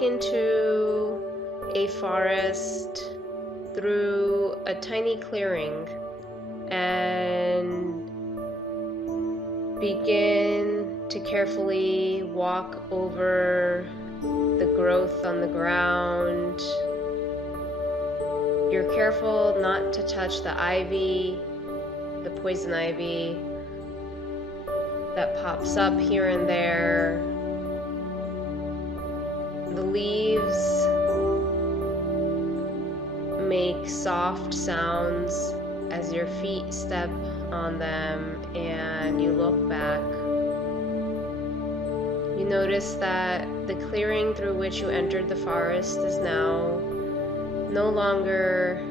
walk into a forest through a tiny clearing and begin to carefully walk over the growth on the ground. You're careful not to touch the ivy, the poison ivy that pops up here and there. The leaves make soft sounds as your feet step on them and you look back. You notice that the clearing through which you entered the forest is now no longer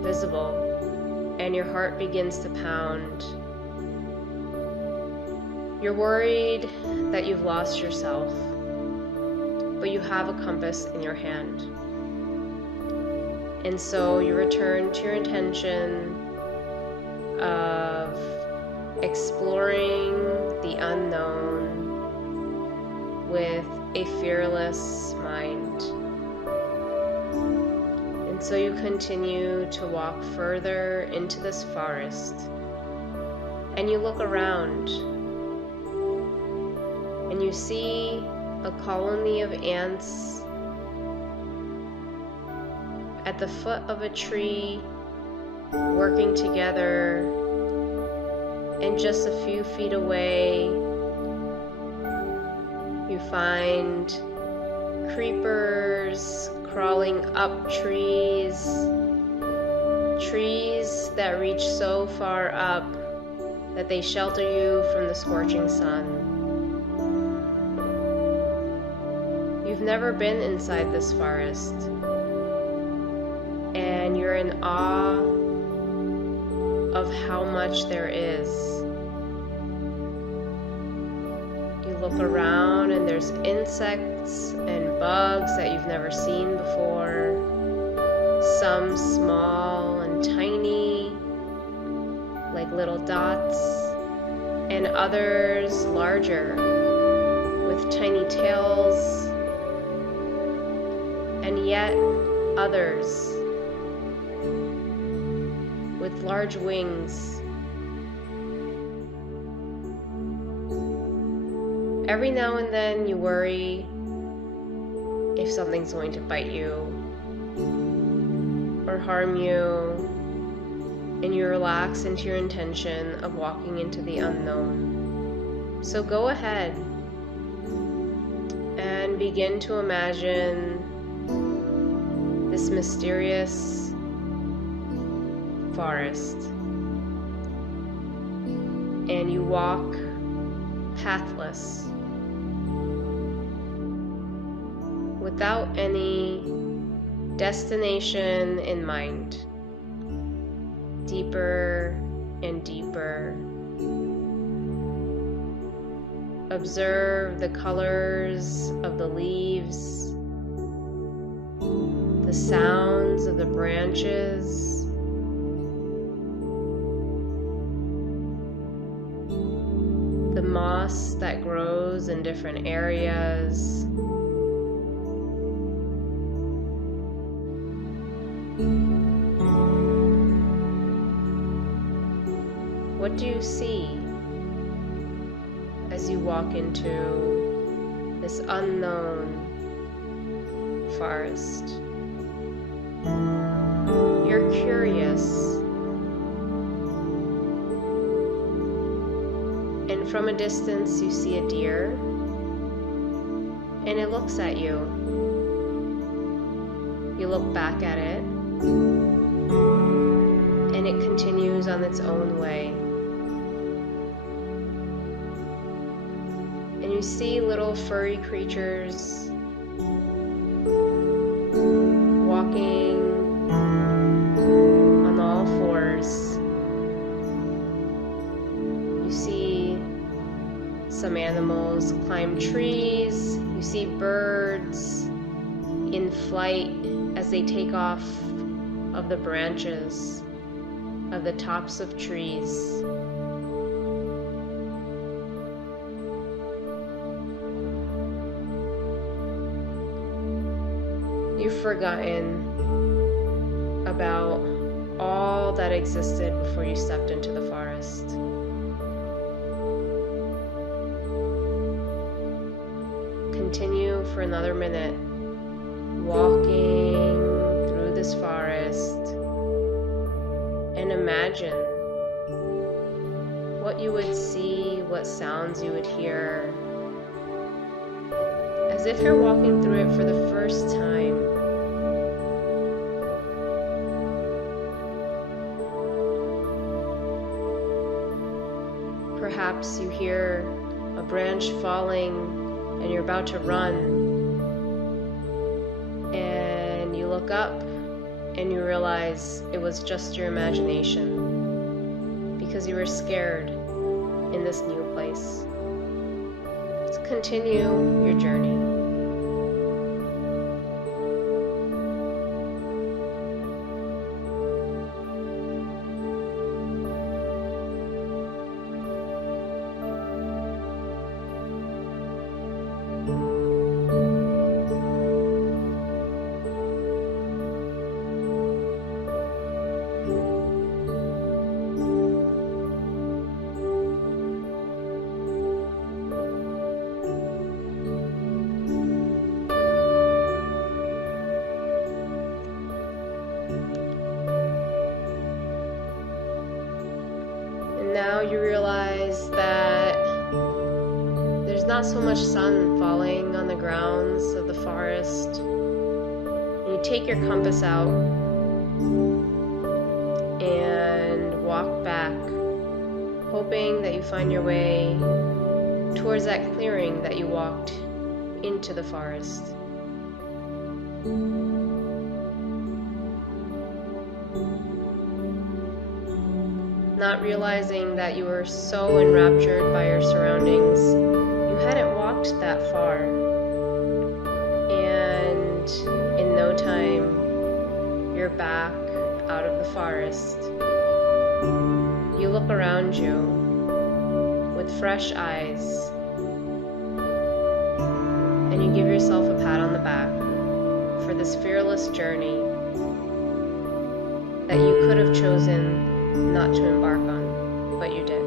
visible, and your heart begins to pound. You're worried that you've lost yourself, but you have a compass in your hand. And so you return to your intention of exploring the unknown with a fearless mind. And so you continue to walk further into this forest, and you look around, and you see a colony of ants at the foot of a tree working together, and just a few feet away you find creepers crawling up trees that reach so far up that they shelter you from the scorching sun. You've never been inside this forest, and you're in awe of how much there is. You look around and there's insects and bugs that you've never seen before, some small and tiny, like little dots, and others larger, with tiny tails, and yet others with large wings. Every now and then you worry if something's going to bite you or harm you, and you relax into your intention of walking into the unknown. So go ahead and begin to imagine this mysterious forest, and you walk pathless without any destination in mind, deeper and deeper. Observe the colors of the leaves, the sounds of the branches, the moss that grows in different areas. What do you see as you walk into this unknown forest? You're curious, and from a distance you see a deer, and it looks at you. You look back at it, and it continues on its own way. And you see little furry creatures walking on all fours. You see some animals climb trees. You see birds in flight as they take off of the branches of the tops of trees. forgotten about all that existed before you stepped into the forest. Continue for another minute, walking through this forest, and imagine what you would see, what sounds you would hear, as if you're walking through it for the first time. Perhaps you hear a branch falling and you're about to run, and you look up and you realize it was just your imagination because you were scared in this new place. Let's continue your journey. Now you realize that there's not so much sun falling on the grounds of the forest. You take your compass out and walk back, hoping that you find your way towards that clearing that you walked into the forest. Not realizing that you were so enraptured by your surroundings, you hadn't walked that far. And in no time, you're back out of the forest. You look around you with fresh eyes, and you give yourself a pat on the back for this fearless journey that you could have chosen not to embark on, but you did.